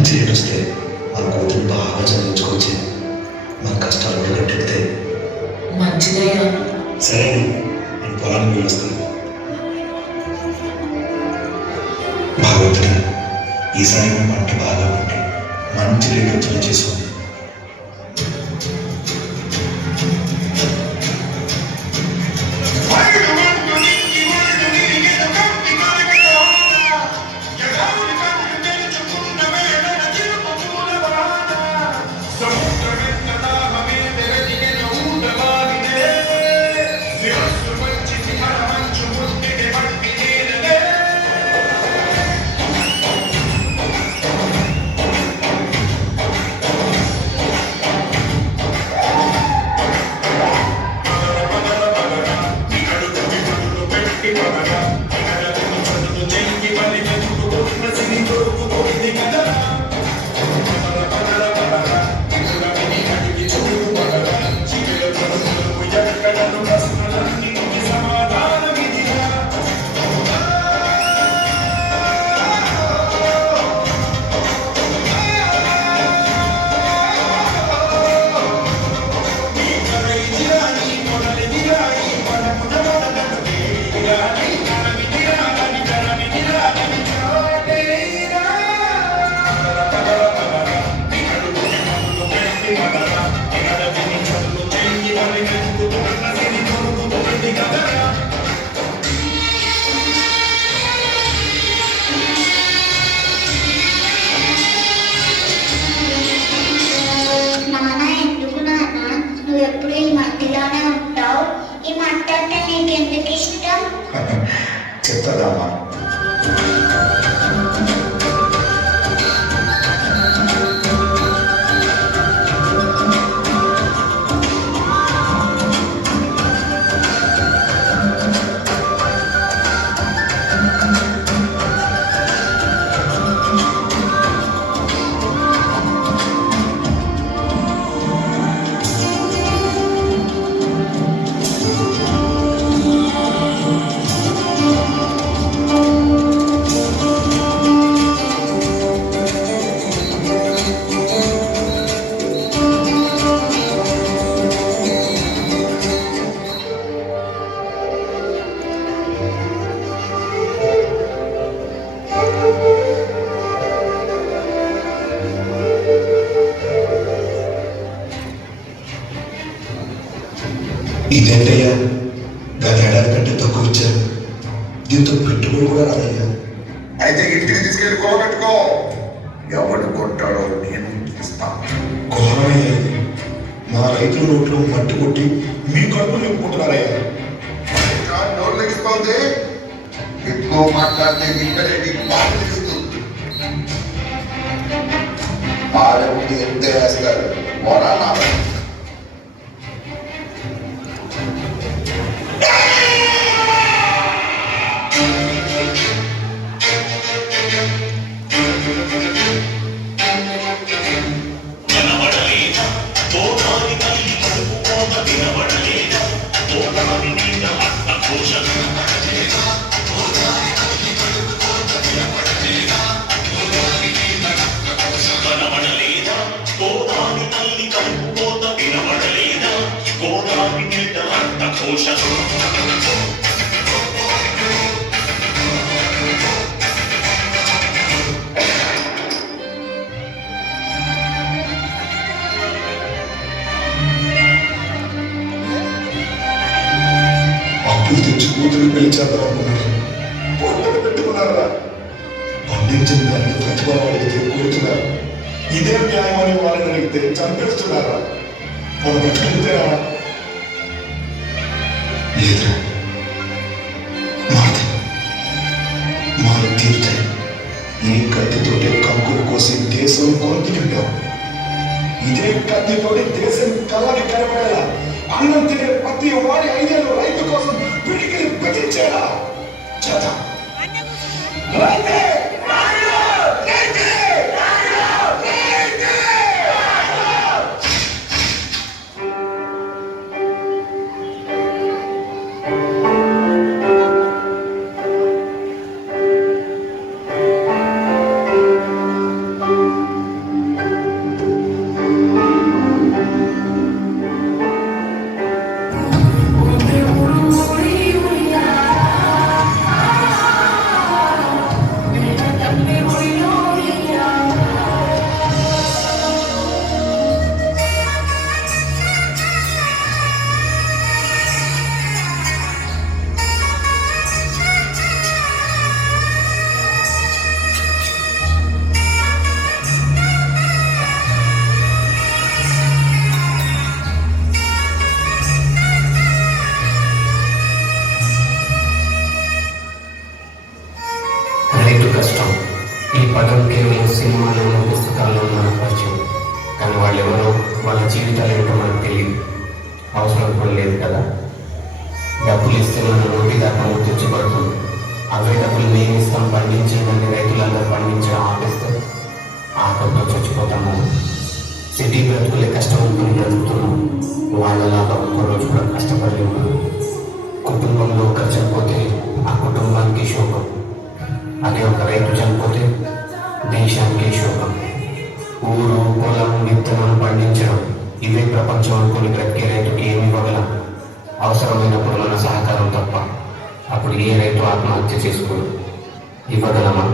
మంచి రేట్ వస్తే మన కూతురు బాగా చదివించుకోవచ్చు. మన కష్టాలు గట్టెడతాయి. మంచిదయ్యా. సరే నేను పొలానికి వెళ్ళొస్తాను. భగవంతుడి ఈసారి పంట బాగా పండి మంచి రేట్ వచ్చేలా చేసుకోండి. చెప్తాదమ్మా. ఇదేంటయ్యా, గత ఏడాది కంటే తక్కువ ఇచ్చారు. దీంతో పెట్టుబడి కూడా రాదయ్యా. అయితే ఇంటికి తీసుకెళ్ళి కోపెట్టుకో. ఎవడు కొట్టాడో నేను ఇస్తాను. ఘోరమయ్యా ఇది. మా రైతుల నోట్లో మట్టి కొట్టి మీ కడుపు నింపుకుంటున్నారయ్యా. నోరు లెగిస్తోంది. ఎక్కువ మాట్లాడితే ఇక్కడే నీకు బాధ తెలుస్తుంది. ఆడముందు ఎంత వేస్తారు వరాలా. అప్పులు తెచ్చి కూతురు పెళ్లి చేద్దాం అనుకున్నారు. పెట్టుకున్నారా? పండించిన దాన్ని ప్రతిఫలం అడిగితే కోరుతున్నారు. ఇదే న్యాయం అని వాళ్ళని అడిగితే చంపేస్తున్నారా? మన బతుకుంటేనా? లేదా మారు తీరుతాయి. ఈ కత్తితోటి కంకులు కోసి దేశం గొంతు నింపాం. ఇదే కత్తితోటి దేశం కళ్ళకి కనబడేలా అన్నం తినే ప్రతి వాడి ఐదేళ్ళు రైతు కోసం పిడికిలి బిగించేలా చేద్దాం. సినిమాలోనూ పుస్తకాల్లోనూ మనకు పరిచయం, కానీ వాళ్ళు ఎవరో వాళ్ళ జీవితాలు ఏంటో మనకు తెలియదు, అవసరం కూడా లేదు కదా. డబ్బులు ఇస్తే మన నోటి దాకా తెచ్చిపడుతుంది. అవే డబ్బులు మేము ఇస్తాం పండించేదాన్ని రైతులందరూ పండించడం ఆపేస్తే ఆకలితో చచ్చిపోతాము. సిటీ బ్రతుకులే కష్టం ఉంటుంది బ్రతుకుతున్నాం. వాళ్ళలాగా ఒక్కరోజు కూడా కష్టపడలేము. కుటుంబంలో ఒకరు చనిపోతే ఆ కుటుంబానికి శోకం, అదే ఒక రైతు చనిపోతే దేశానికి శోకం. ఊరు పొలం విత్తనం పండించడం ఇవే ప్రపంచం అనుకుని బ్రతికే రైతుకి ఏమి ఇవ్వగలం? అవసరమైనప్పుడు మన సహకారం తప్ప. అప్పుడు ఏ రైతు ఆత్మహత్య చేసుకోడు. ఇవ్వగలమా?